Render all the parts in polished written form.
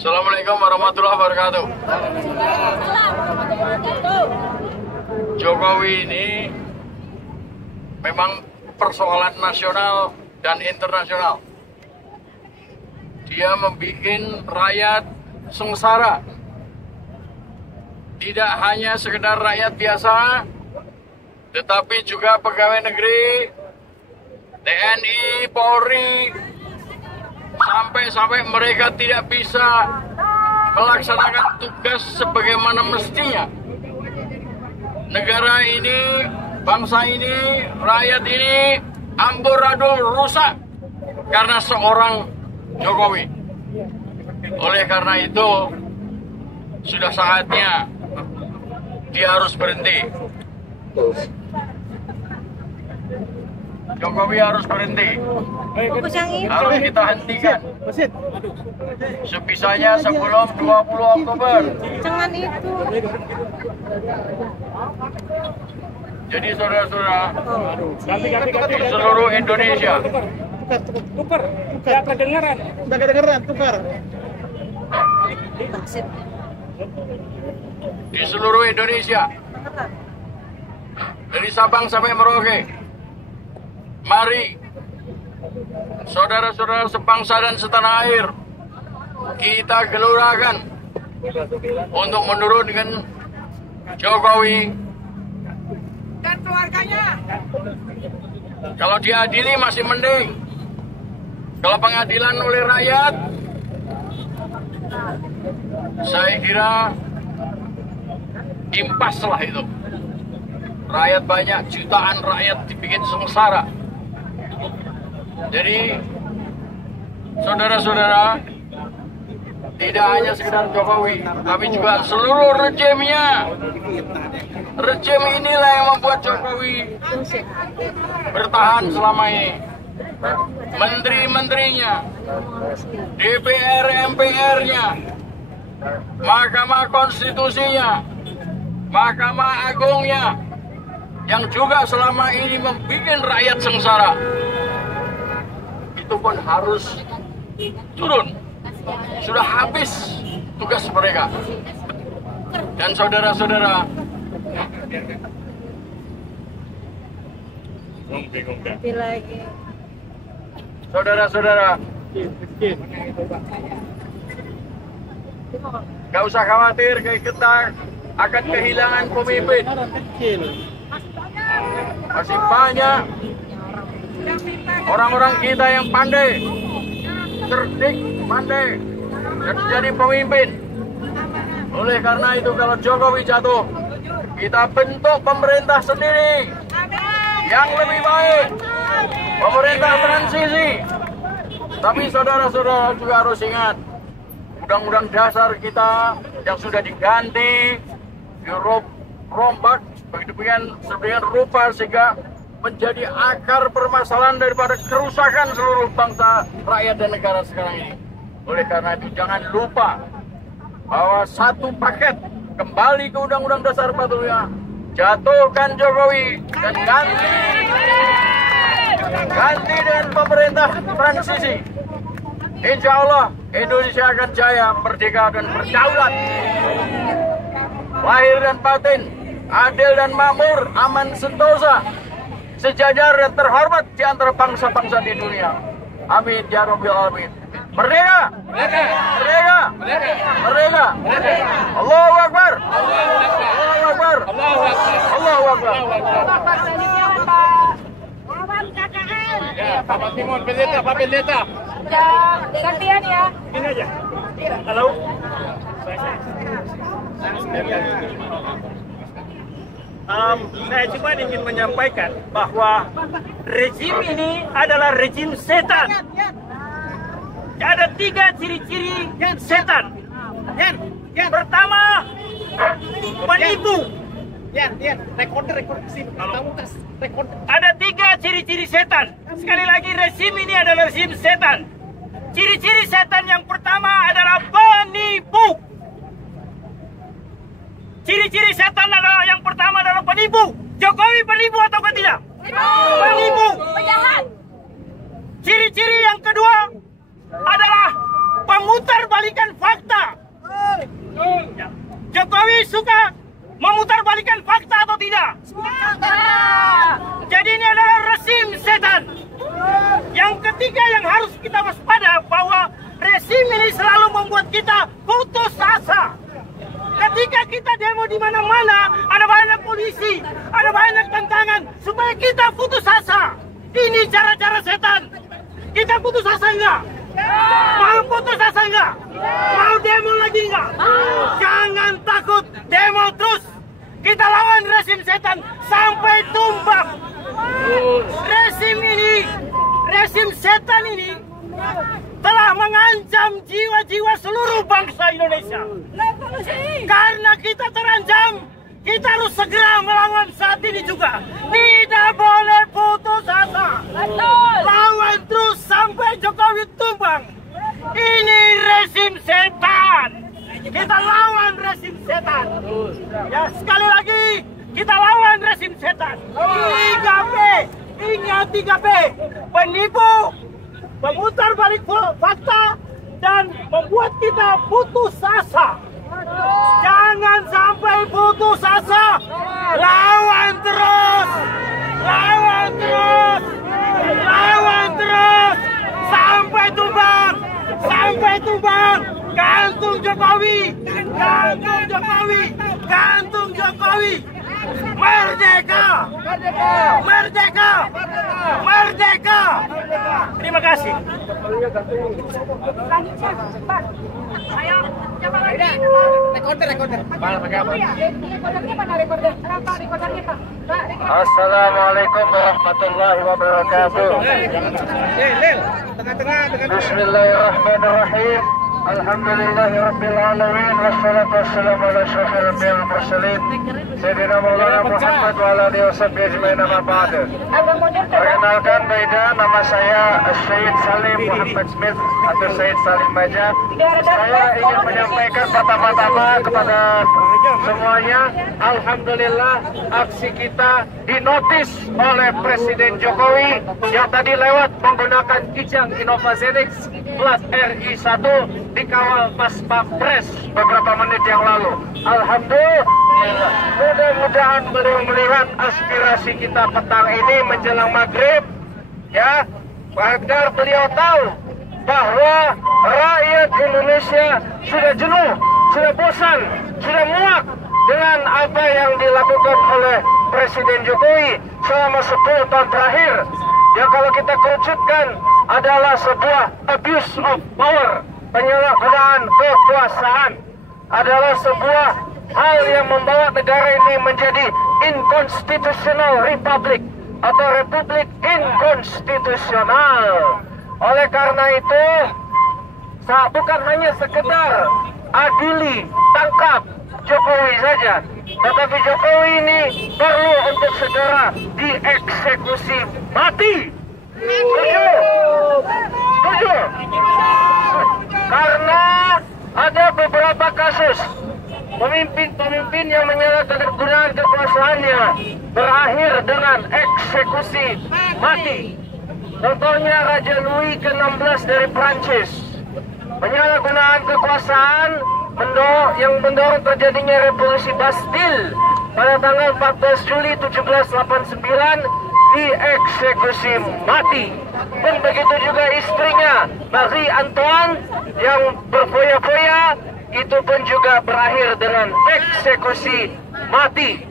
Assalamualaikum warahmatullahi wabarakatuh. Jokowi ini memang persoalan nasional dan internasional. Dia membuat rakyat sengsara. Tidak hanya sekedar rakyat biasa, tetapi juga pegawai negeri, TNI, Polri, sampai mereka tidak bisa melaksanakan tugas sebagaimana mestinya. Negara ini, bangsa ini, rakyat ini amburadul rusak karena seorang Jokowi. Oleh karena itu, sudah saatnya dia harus berhenti. Jokowi harus berhenti. Harus kita hentikan. Sebisanya sebelum 20 Oktober. Jangan itu. Jadi saudara-saudara, di seluruh Indonesia. Tukar. Tidak kedengaran. Tukar. Di seluruh Indonesia. Dari Sabang sampai Merauke. Mari saudara-saudara sebangsa dan setanah air, kita gelurakan untuk menurunkan Jokowi Dan keluarganya. Kalau diadili masih mending. Kalau pengadilan oleh rakyat, saya kira impas lah itu. Rakyat banyak, jutaan rakyat dibikin sengsara. Jadi, saudara-saudara, tidak hanya sekedar Jokowi, tapi juga seluruh rejimnya. Rejim inilah yang membuat Jokowi bertahan selama ini. Menteri-menterinya, DPR, MPR-nya, Mahkamah Konstitusinya, Mahkamah Agungnya, yang juga selama ini membuat rakyat sengsara. Itu pun harus turun. Sudah habis tugas mereka. Dan saudara-saudara, saudara-saudara, gak usah khawatir, kita akan kehilangan pemimpin. Masih banyak orang-orang kita yang pandai, cerdik, pandai, dan jadi pemimpin. Oleh karena itu, kalau Jokowi jatuh, kita bentuk pemerintah sendiri yang lebih baik, pemerintah transisi. Tapi saudara-saudara juga harus ingat, undang-undang dasar kita yang sudah diganti, dirombak sedemikian rupa sehingga menjadi akar permasalahan daripada kerusakan seluruh bangsa, rakyat, dan negara sekarang ini. Oleh karena itu, jangan lupa bahwa satu paket kembali ke Undang-Undang Dasar 45, jatuhkan Jokowi dan ganti dengan pemerintah transisi. Insya Allah Indonesia akan jaya, merdeka, dan berdaulat, lahir dan batin, adil dan makmur, aman sentosa, sejajar dan terhormat di antara bangsa-bangsa di dunia. Amin ya Rabbil Alamin. Merdeka! Merdeka! Merdeka! Allahu Akbar! Allahu Akbar! Allahu Akbar! Ya, Pak Timon, Pak Pendeta. Gantian ya. Ini aja. Halo. Saya cuma ingin menyampaikan bahwa rezim ini adalah rezim setan. Ada 3 ciri-ciri setan. Pertama, penipu. Ada 3 ciri-ciri setan. Sekali lagi, rezim ini adalah rezim setan. Ciri-ciri setan yang pertama adalah penipu. Ciri-ciri setan adalah yang pertama adalah penipu. Jokowi penipu atau tidak? Penipu. Penjahat. Ciri-ciri yang kedua adalah pemutarbalikan fakta. suka memutarbalikkan fakta atau tidak? Jadi ini adalah rezim setan. Yang ketiga yang harus kita waspada bahwa rezim ini selalu membuat kita putus asa. Ketika kita demo di mana-mana, ada banyak polisi, ada banyak tantangan supaya kita putus asa. Ini cara-cara setan. Kita putus asa enggak? Mau putus asa enggak? Mau demo lagi enggak? Jangan takut, demo terus. Kita lawan rezim setan sampai tumbang. Rezim setan ini telah mengancam jiwa-jiwa seluruh bangsa Indonesia. Karena kita terancam, kita harus segera melawan saat ini juga. Tidak boleh putus asa. Lawan terus sampai Jokowi tumbang. Ini rezim setan. Kita lawan rezim setan. Ya, sekali lagi kita lawan rezim setan. 3P, ingat 3P. Penipu, memutar balik fakta, dan membuat kita putus asa. Jangan sampai putus asa. Lawan terus. Lawan terus. Lawan terus. Sampai tumbang. Sampai tumbang. Gantung Jokowi. Gantung Jokowi. Gantung Jokowi. Merdeka. Merdeka. Merdeka. Terima kasih. Assalamualaikum warahmatullahi wabarakatuh. Bismillahirrahmanirrahim. Alhamdulillahirabbil alamin wassalatu wassalamu ala asyrafil anbiya'i wal mursalin sayyidina Maulana Muhammad wa ala alihi washabbihi ajmain amma ba'd. Perkenalkan Baida, nama saya Syed Salim Muhammad Smith atau Syed Salim Baja. Saya ingin menyampaikan pertama-tama kepada semuanya, alhamdulillah aksi kita dinotis oleh Presiden Jokowi yang tadi lewat menggunakan kijang Innovazenix plat RI1 dikawal Pas Pampres beberapa menit yang lalu. Alhamdulillah, mudah-mudahan beliau melihat aspirasi kita petang ini menjelang maghrib, ya, agar beliau tahu bahwa rakyat Indonesia sudah jenuh, sudah bosan, sudah muak dengan apa yang dilakukan oleh Presiden Jokowi selama 10 tahun terakhir. Yang kalau kita kerucutkan adalah sebuah abuse of power, penyalahgunaan kekuasaan, adalah sebuah hal yang membawa negara ini menjadi inconstitutional republic atau republik inkonstitusional. Oleh karena itu, bukan hanya sekedar adili, tangkap Jokowi saja, tetapi Jokowi ini perlu untuk segera dieksekusi mati. Setuju? Setuju? Karena ada beberapa kasus pemimpin-pemimpin yang menyalahgunakan kekuasaannya berakhir dengan eksekusi mati. Contohnya Raja Louis ke-16 dari Prancis, penyalahgunaan kekuasaan yang mendorong terjadinya revolusi Bastille pada tanggal 14 Juli 1789 dieksekusi mati. Dan begitu juga istrinya Marie Antoinette yang berfoya-foya, itu pun juga berakhir dengan eksekusi mati.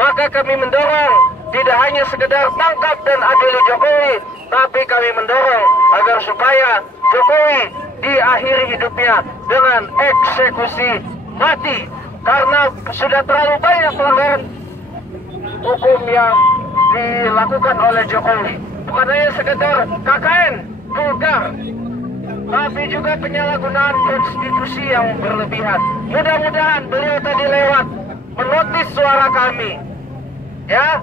Maka kami mendorong tidak hanya sekedar tangkap dan adili Jokowi, tapi kami mendorong agar supaya Jokowi diakhiri hidupnya dengan eksekusi mati. Karena sudah terlalu banyak pelanggaran hukum yang dilakukan oleh Jokowi. Bukan hanya sekedar KKN vulgar, tapi juga penyalahgunaan konstitusi yang berlebihan. Mudah-mudahan beliau tadi lewat menotis suara kami. Ya,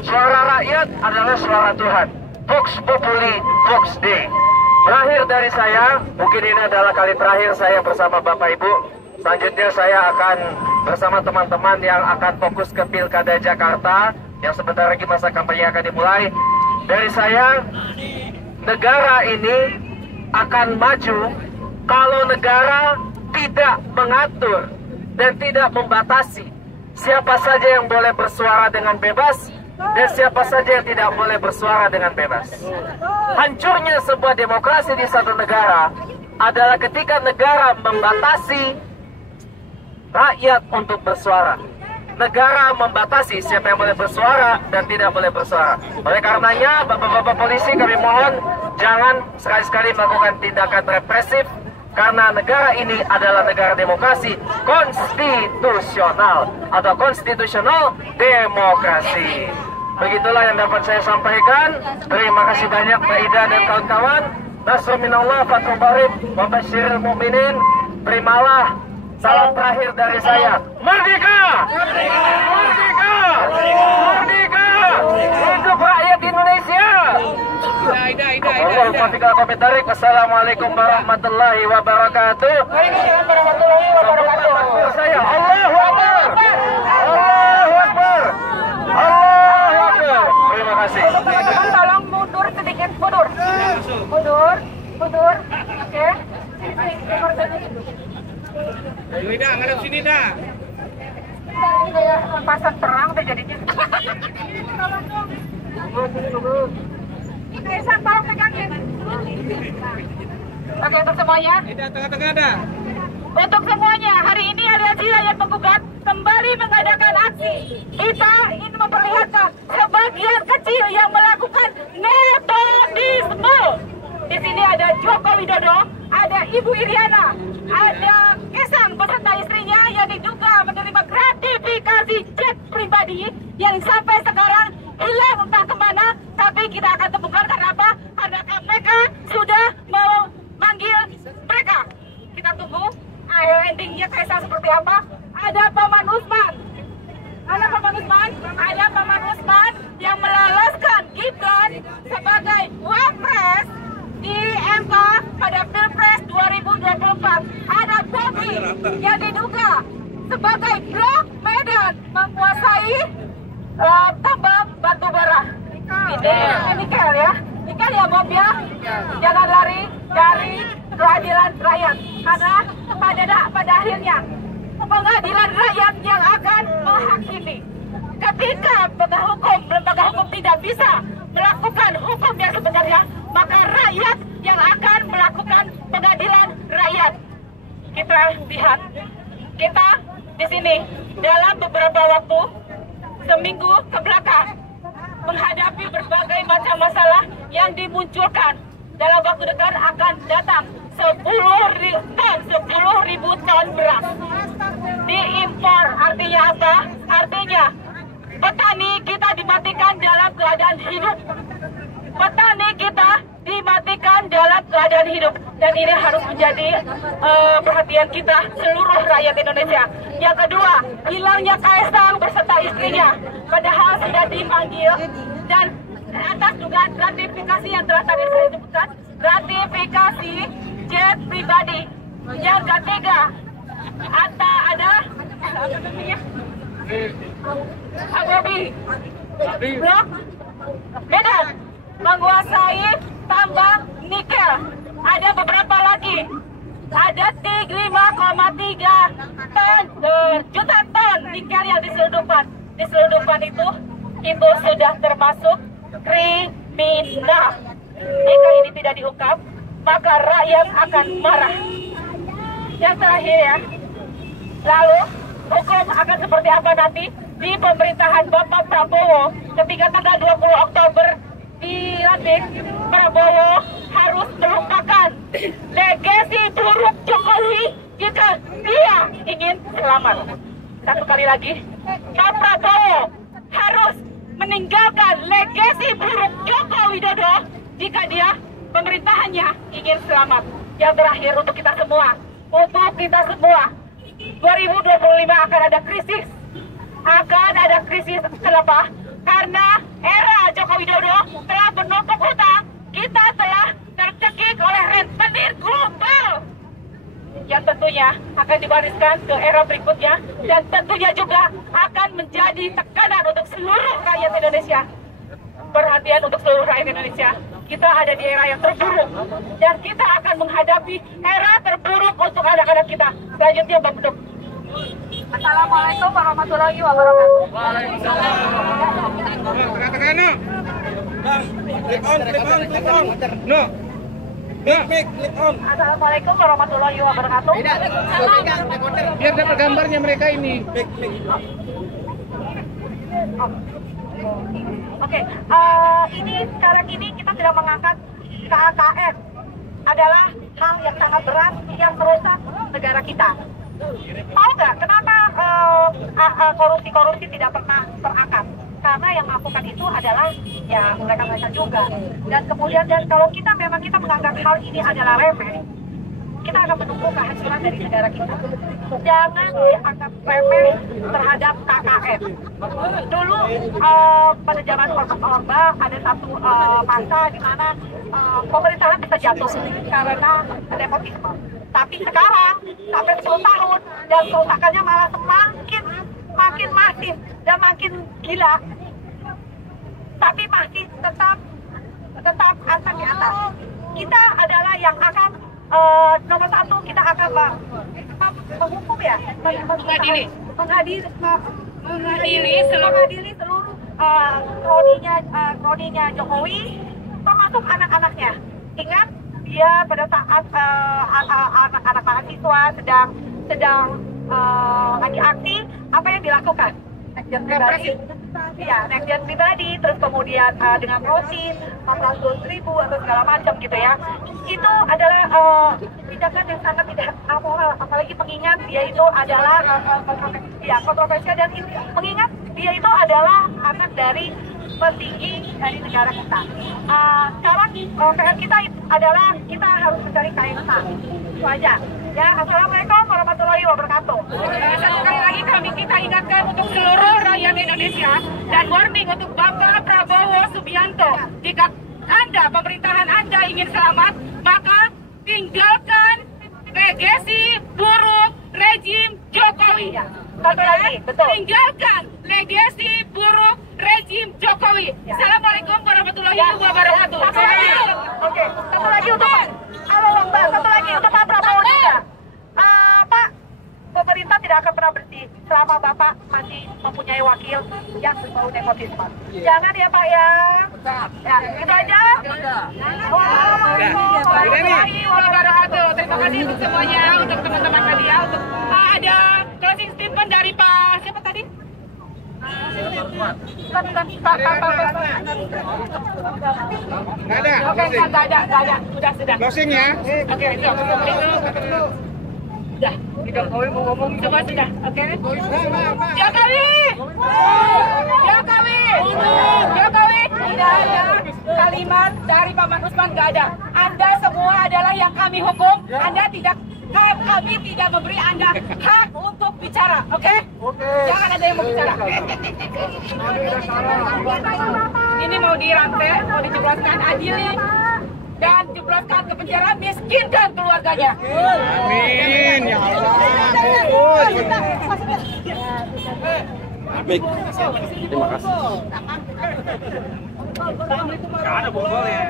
suara rakyat adalah suara Tuhan. Vox Populi, Vox Dei. Terakhir dari saya, mungkin ini adalah kali terakhir saya bersama Bapak Ibu. Selanjutnya saya akan bersama teman-teman yang akan fokus ke Pilkada Jakarta, yang sebentar lagi masa kampanye akan dimulai. Dari saya, negara ini akan maju kalau negara tidak mengatur dan tidak membatasi siapa saja yang boleh bersuara dengan bebas dan siapa saja yang tidak boleh bersuara dengan bebas. Hancurnya sebuah demokrasi di satu negara adalah ketika negara membatasi rakyat untuk bersuara. Negara membatasi siapa yang boleh bersuara dan tidak boleh bersuara. Oleh karenanya, Bapak-bapak polisi, kami mohon jangan sekali-sekali melakukan tindakan represif, karena negara ini adalah negara demokrasi konstitusional atau konstitusional demokrasi. Begitulah yang dapat saya sampaikan. Terima kasih banyak Mbak Ida dan kawan-kawan. Nasrul minallah, fathul qarib, wa basyiril mu'minin. Terimalah salam terakhir dari saya. Merdeka! Merdeka! Merdeka! Untuk rakyat Indonesia! Wassalamualaikum warahmatullahi wabarakatuh. Saya Allahu Akbar. Allahu Akbar. Allahu Akbar. Terima kasih. Tolong mundur sedikit, mundur. Mundur. Oke. Ayo Ida, ngadep sini dah. Pasang perang udah jadinya. Desan, tolong pegangin. Oke, untuk semuanya. Ida, tengah-tengah dah. Untuk semuanya, hari ini aliansi rakyat penggugat kembali mengadakan aksi. Kita ingin memperlihatkan sebagian kecil yang melakukan nepotisme. Di sini ada Joko Widodo, ada Ibu Iriana, ada Kaisang beserta istrinya yang diduga menerima gratifikasi jet pribadi yang sampai sekarang hilang entah kemana. Tapi kita akan temukan karena apa? Karena KPK sudah memanggil mereka. Kita tunggu endingnya Kaisang seperti apa. Ada Paman Usman. Ada Paman Usman yang meloloskan Gibran sebagai wapres di MK pada Pilpres 2024. Ada Bobi yang diduga sebagai blok Medan menguasai tambang batu bara. Ini nikel ya. Nikel ya Bob ya. Jangan lari dari keadilan rakyat. Karena pada akhirnya pengadilan rakyat yang akan menghakimi. Ketika lembaga hukum tidak bisa melakukan hukum yang sebenarnya, maka rakyat yang akan melakukan pengadilan rakyat. Kita lihat, kita di sini dalam beberapa waktu, seminggu ke belakang, menghadapi berbagai macam masalah yang dimunculkan. Dalam waktu dekat akan datang 10.000 ton beras diimpor. Artinya apa? Artinya petani kita dimatikan dalam keadaan hidup. Petani kita dimatikan dalam keadaan hidup. Dan ini harus menjadi perhatian kita seluruh rakyat Indonesia. Yang kedua, hilangnya Kaisang beserta istrinya. Padahal sudah dipanggil dan atas dugaan gratifikasi yang telah tadi saya sebutkan, gratifikasi jet pribadi. Yang ketiga, ada Bobi blok Medan menguasai tambang nikel. Ada beberapa lagi, ada 5,3 juta ton nikel yang diselundupkan. Diselundupkan itu sudah termasuk kriminal. Jika ini tidak diungkap, maka rakyat akan marah. Yang terakhir ya, lalu hukum akan seperti apa nanti di pemerintahan Bapak Prabowo ketika tanggal 20 Oktober dilantik. Prabowo harus melupakan legasi buruk Jokowi jika dia ingin selamat. Satu kali lagi, Pak Prabowo harus meninggalkan legasi buruk Joko Widodo jika dia pemerintahannya ingin selamat. Yang terakhir untuk kita semua, 2025 akan ada krisis. Kenapa? Karena era Joko Widodo telah menumpuk hutang, kita telah tercekik oleh rentenir global yang tentunya akan diwariskan ke era berikutnya, dan tentunya juga akan menjadi tekanan untuk seluruh rakyat Indonesia. Perhatian untuk seluruh rakyat Indonesia, kita ada di era yang terburuk dan kita akan menghadapi era terburuk untuk anak-anak kita. Selanjutnya Bang Beduk. Assalamualaikum warahmatullahi wabarakatuh. Assalamualaikum warahmatullahi wabarakatuh. Biar dapat gambarnya mereka ini. Oke, ini sekarang ini kita sedang mengangkat KKN adalah hal yang sangat berat yang merusak negara kita. Tahu nggak kenapa korupsi tidak pernah terangkat? Karena yang melakukan itu adalah ya mereka juga. Dan kemudian kalau kita menganggap hal ini adalah remeh, kita akan menunggu kehancuran dari negara kita. Jangan dianggap remeh terhadap KKN. Dulu pada zaman Orba ada satu masa di mana pemerintahan bisa jatuh karena nepotisme. Tapi sekarang sampai 10 tahun dan kerusakannya malah makin masif dan makin gila. Tapi masih tetap angka di atas. Kita adalah yang akan nomor satu, kita akan menghukum ya, mengadili seluruh kroninya Jokowi, termasuk anak-anaknya. Ingat, dia pada saat anak-anak mahasiswa sedang lagi aksi, apa yang dilakukan? Naik pribadi, terus kemudian dengan prosin 400.000 atau segala macam gitu ya. Itu adalah tindakan yang sangat tidak amoral, apalagi mengingat dia itu adalah kontroversial dan mengingat dia itu adalah anak dari petinggi dari negara kita. Sekarang PR kita adalah kita harus mencari KMK. Itu aja. Ya, assalamualaikum warahmatullahi wabarakatuh. Satu kali lagi kita ingatkan untuk seluruh rakyat Indonesia dan warning untuk Bapak Prabowo Subianto. Jika pemerintahan Anda ingin selamat, maka tinggalkan legasi buruk rejim Jokowi. Satu lagi, betul. Tinggalkan legasi buruk rejim Jokowi. Assalamualaikum warahmatullahi wabarakatuh. Oke, satu lagi untuk Pak Prabowo juga. Pak, pemerintah tidak akan pernah bersih selama Bapak masih mempunyai wakil yang berbau nepotisme. Jangan ya Pak ya. Ya, itu aja. Warahmatullahi wabarakatuh. Terima kasih untuk semuanya, untuk teman-teman media, untuk ada closing statement dari Pak siapa tadi? Nggak ada. Sudah. Closing ya. Oke, itu. Sudah. Jokowi mau ngomong semua sudah. Oke. Jokowi. Tidak ada kalimat dari Paman Usman, nggak ada. Anda semua adalah yang kami hukum. Kami tidak memberi Anda hak untuk bicara, oke? Jangan ada yang mau bicara. Ini mau dirantai, mau dijebloskan, adili dan jebloskan ke penjara, miskinkan keluarganya. Amin ya Allah. Baik. Terima kasih. Ada bonggolnya.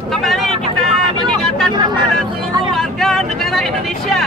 Kembali kita mengingatkan kepada seluruh warga negara Indonesia